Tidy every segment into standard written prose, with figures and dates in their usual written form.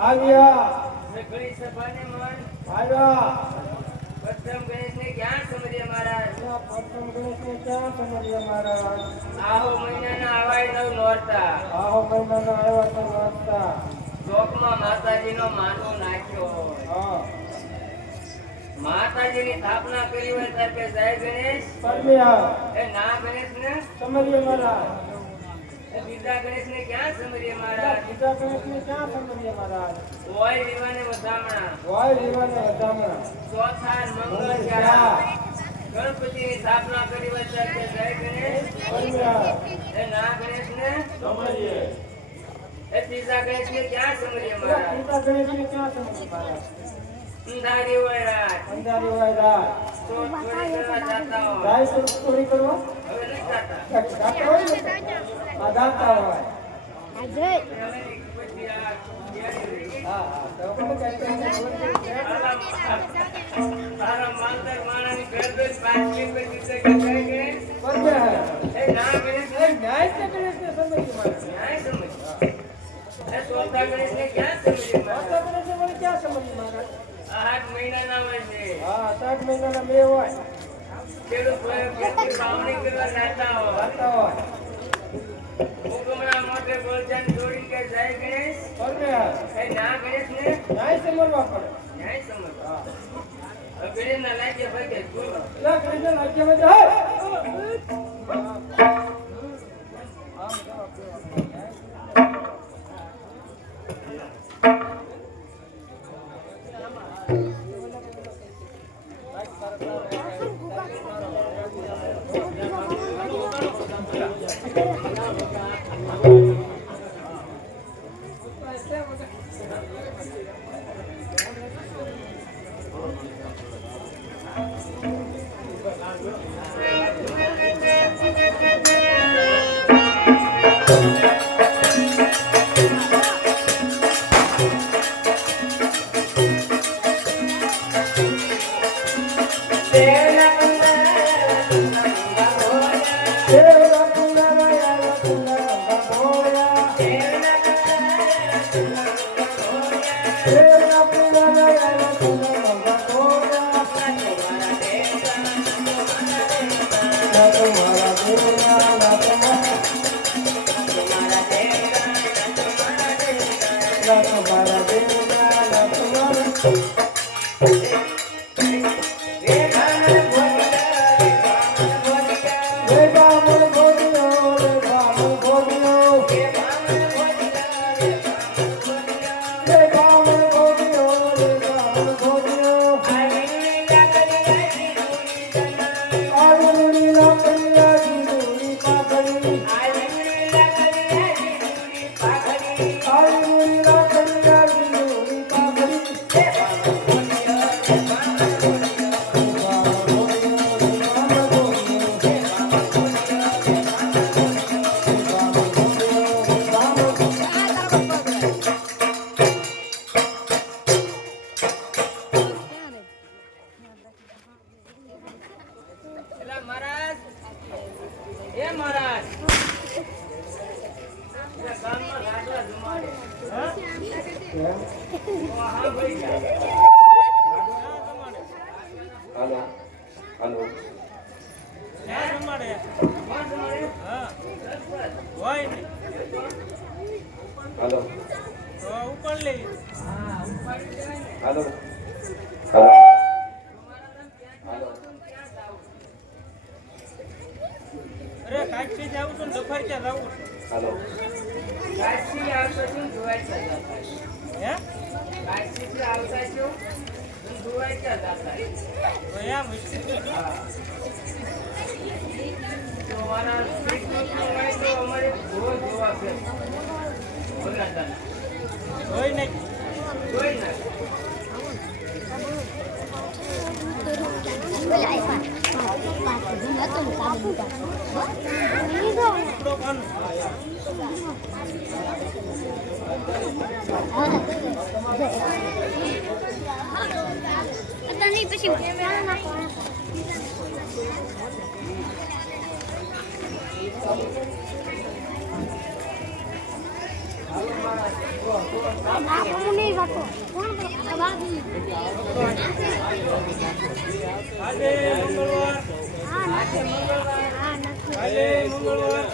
આવ્યા સકળી સભાને મન આવ્યા પ્રથમ ગણેશને ક્યાં સમજે મહારાજ? પ્રથમ ગણેશને ક્યાં સમજ્યા મહારાજ? આહો મહિનાના આવાય નવ નોરતા આહો મહિનાના આવ્યા તો વાંચતા ચોકમાં માતાજીનો માંડવો નાખ્યો. હા માતાજીની સ્થાપના કરી હોય ત્યારે કે જય ગણેશ સમજ્યા એ ના ગણેશને સમજ્યા મહારાજ. એ બીજા ગણેશને ક્યાં સમજે મહારાજ? બીજા ગણેશને ક્યાં સમજ્યા મહારાજ? હોય રીવાને વધામણા હોય રીવાને વધામણા ચોથા મંગળ ચાર ગણપતિની સ્થાપના કરી હોય ત્યારે કે જય ગણેશ સમજ્યા એ ના ગણેશને સમજીએ. એ ત્રીજા ગણેશને ક્યાં સમજે ત્રીજા મહારાજ? ગણેશને ક્યાં સમજ્યા મહારાજ? અંધારી હોય રાત અંધારી હોય રાત તો ચોરી કરવા જાતા હોય જાય તો ચોરી કરવા હવે નથી જાતા. જાતા હોય ને આ જાતા હોય. હવે પછી આ કેરી હા તો પણ કઈ તારા માલદાર માણાની ઘર પાછી પછી કે જય ગણેશ સમજ્યા. એ ના ગણેશ એ ન્યાય છે ગણેશને સમજ્યા મહારાજ. ન્યાય સમજ એ ચોથા ગણેશને ક્યાં સમજે મહારાજ? ચોથા ગણેશને વળી ક્યાં સમજ્યા મહારાજ? 8 મહિનાના હોય છે હા 7 મહિનાના બે હોય ખેડૂત હોય ખેતી વાવણી કરવા જાતા હોય જાતા હોય. હુકમણા મોઢે બોલચાલ જોડી કે જય ગણેશ સમજ્યા. એ ના ગણેશને ન્યાય સમજવા પડે. ન્યાય સમજ હા ગણેશના લાગે ભાગે બોલો એટલે ગણેશના રાજ્યમાં જાય. મહારાજ એ મહારાજ ગામમાં લાડવા જમાડે હા ભાઈ હાલો હાલો હાલો હાલો હાલો અરે કાચી જાવું છું દફાર ક્યાં જાવું હાલો કાશી આવતો છું જોવાય છે હે કાશી થી આવતા છું જોવાય ક્યાં જાતા તો એમ તો મારા સ્ટ્રીટ નો હોય તો અમારે જોવા છે બોલાતા હોય નહીં જોઈ ના કપડો કાનું પછી આજે મંગળવાર આજે મંગળવાર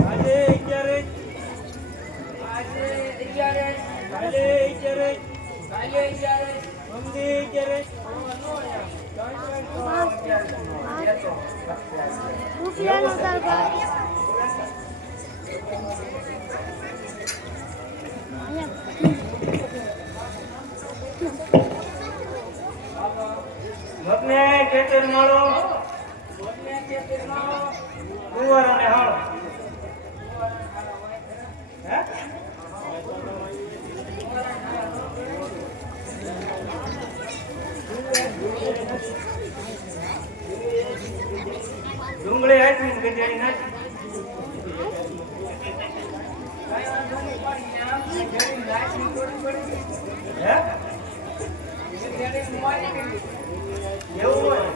આજે 11 આજે 11 કાલે 11 કાલે 11 અમને 11 મગને ખેતર માળો કુંવર અને હાળો હે ડુંગળી આપી ને ગજાડી નાખી હે એવું હોય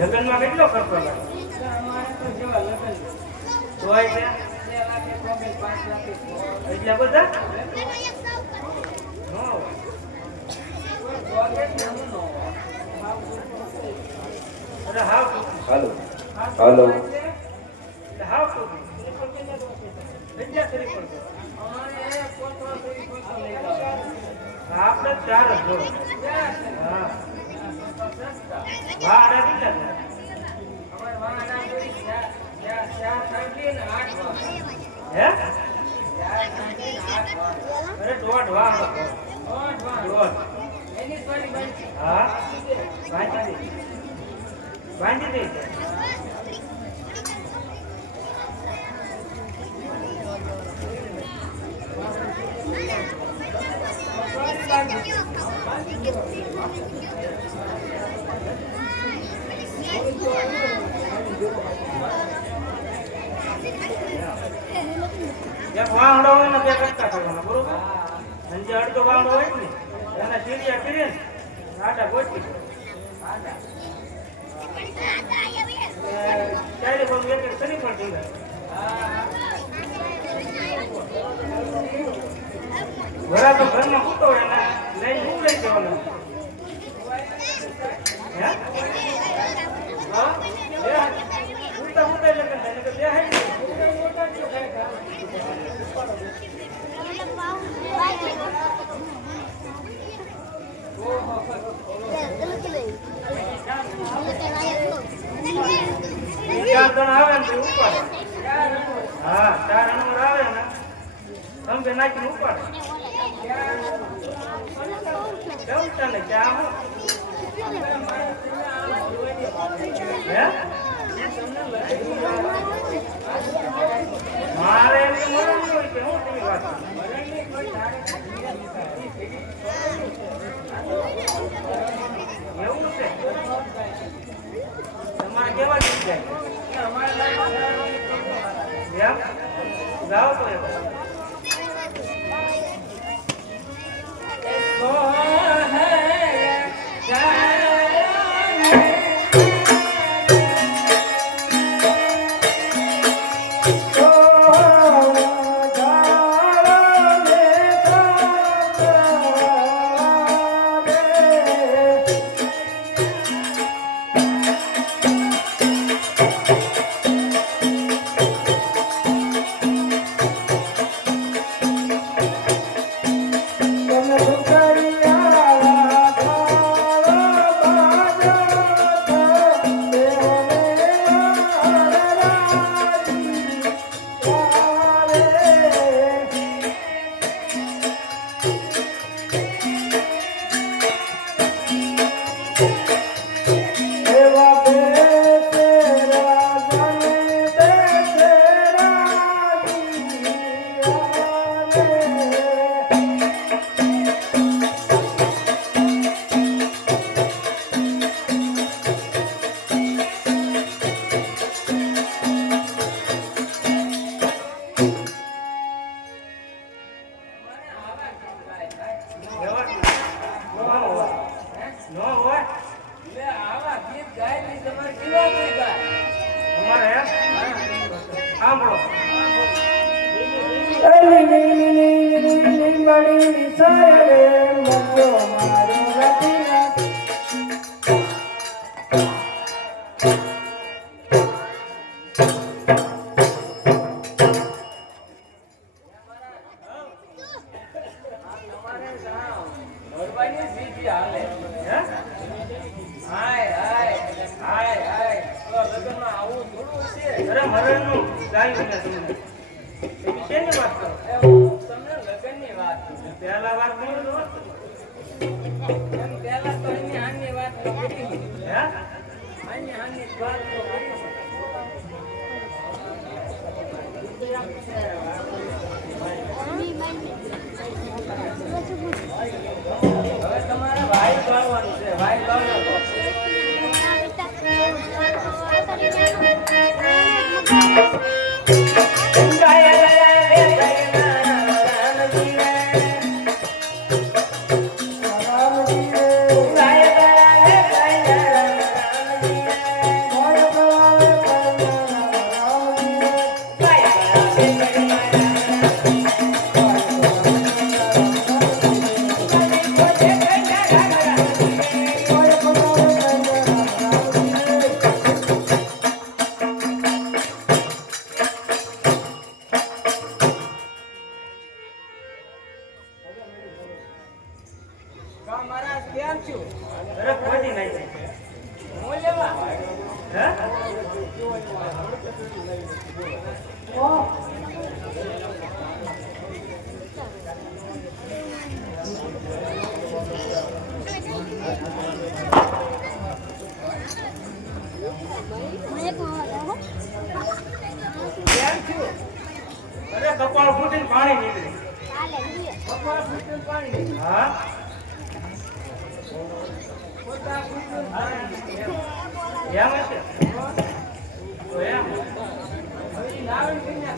લગ્નમાં કેટલો ખર્ચો લાગે હોય છે એટલા બધા ન હોય. અરે હાવ હાલો હાલો એટલે હાવ ખોટું. કેટલા શરીર પર આપણે 4 જ જોડો. હા વાડા કેટલા છે? હે અરે દોઢ વાહ દોઢ હા બાંધી દે એક વાંગડો હોય ને બે કટકા કરવાના બરોબર અને જે અડધો વાંગડો હોય ને એના ચીડિયા કરીએ ને આટા ગોઠવી ત્યારે પણ એક શરી પણ થઈ જાય તો ઘરમાં મૂકો હોય ને લઈને મોકલી દેવાનું હે હા ઉડતા ઉડતા લગ્ન થાય કે બે હાઈ ચાર જણ આવે ને ઉપાડે હા 4 અણવર આવે ને તમે નાખીને ઉપાડે કેવું ચાલે ચા હે મારે એમની મરણની હોય કે હું તેની વાત એવું છે તમારે કેવા ગીત જાય એમ ગાઓ તો એવું પડી નિસાય રે મજો મારો રાતી રાત મોરબાની સીધી હાલે હે હાય હાય હાય હાય તો લગ્નમાં આવું થોડું છે અરે મરણનું ગાયું ને તમને એની શેની વાત કરો એ હું તમને લગ્નની વાત કરું. પહેલા વાત બોલો તો એમ પહેલા તો એની હાની વાત તો કરી હે આની હાની વાત તો કરી હવે તમારે ભાઈ ભાવવાનું છે ભાઈ ભાવવાનું કા મહારાજ કેમ છું અરે કોઈ નહીં હું લેવા હે કેમ છું અરે કપાળ ફૂટીને પાણી નીકળી પપ્પા ફૂટું પાણી હા પોતા ફૂટું પાણી એમ હશે તો એમ હવે લાવણ કન્યા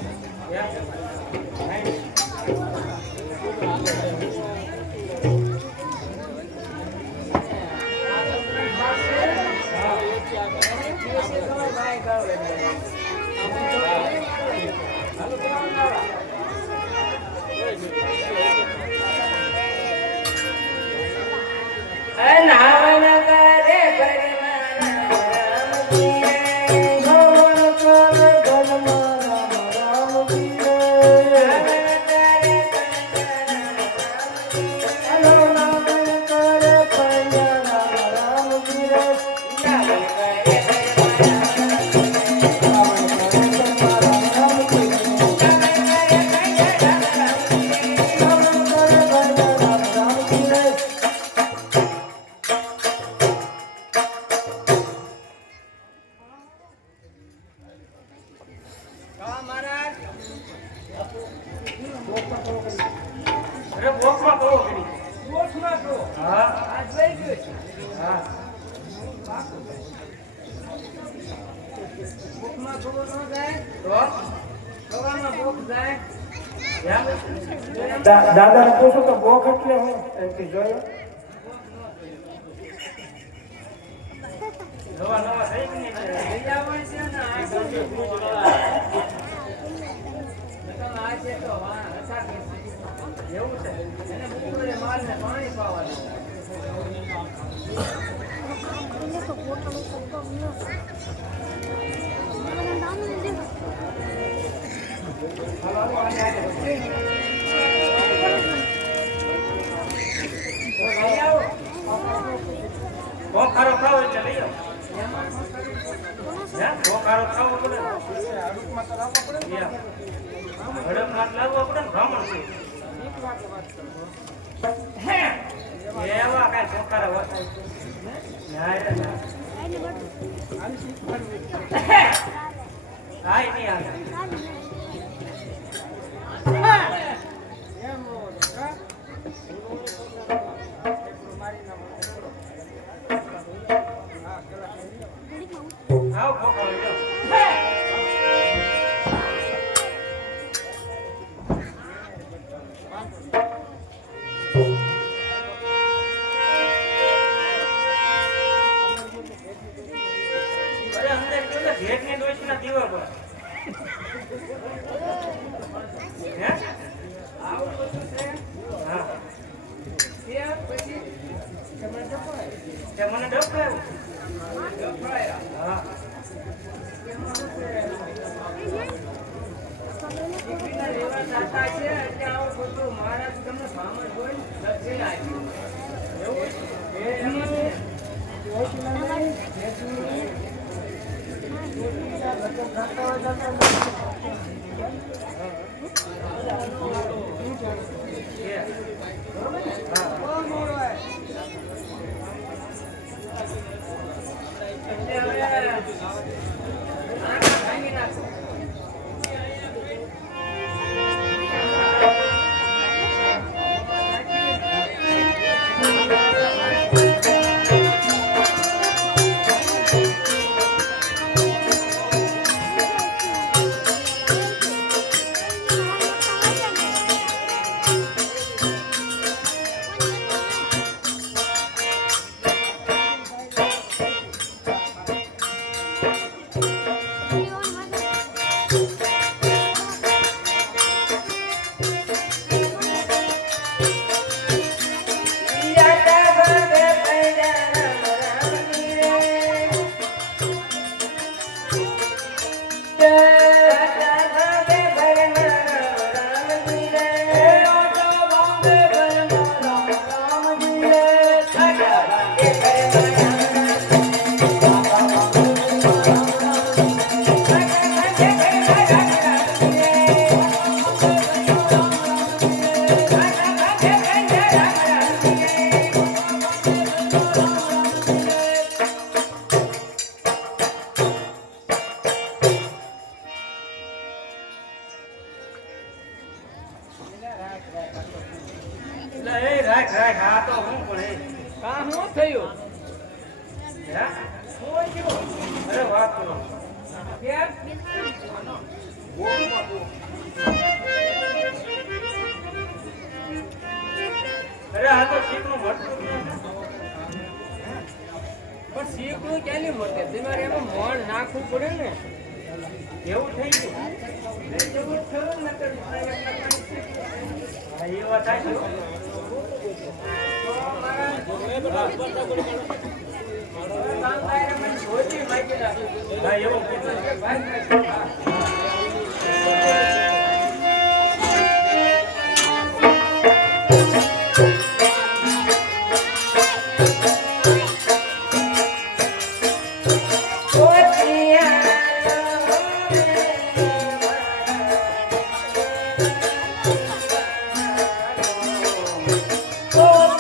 અરે બોક્સમાં કહો કરી ગોઠમાં કહો હા આજ લઈ ગયો છે હા ભૂખમાં ખબર ન જાય તો સવારમાં ભૂખ જાય એમ દાદાને પૂછું તો ભોખ એટલે હું એમથી જોયો નવા નવા થઈ જ નહીં લઈ આવવાનું છે ને આ ગાંધી આ છે તો હા રસા કે એવું છે એને બપોરે માલને પાણી પાવાનું લઈ આવો બોખારો ખાવ એટલે લઈ આવો હે બોખારો ખાવો પડે હડપ નાથ લાવવો પડે ને બ્રાહ્મણ છે એવા કઈ બોખારા હોતા હાય નહીં આવે આવ બોખારો લ્યો અરે અંદર કેવું ભેટ ને ડોસી ના દીવા પર હે આવું બધું છે હા તે મને ડફડાયો. ગભરાયા. હા. દીકરીના લેવા જાતા છે એટલે આવો બધું મહારાજ તમને ભામર જોઈને દક્ષિણ આપ્યું. એવું છે? એ એમાં છે. એટલે હવે આના ભાંગી નાખો. એટલે એ રાખ આ તો હું પણ એ. કાં શું થયું? હે? શું થયું? અરે વાત કરો. કેમ? અરે આ તો શીખનું ભટકું છે. પણ શીખવું ક્યાંની મળે? તમારે એમાં મોણ નાખવું પડે ને. એવું થઈ ગયું. એવું થયું ને નકર હા, એ વાત સાચી હો. હા, એવું કીધું. Oh,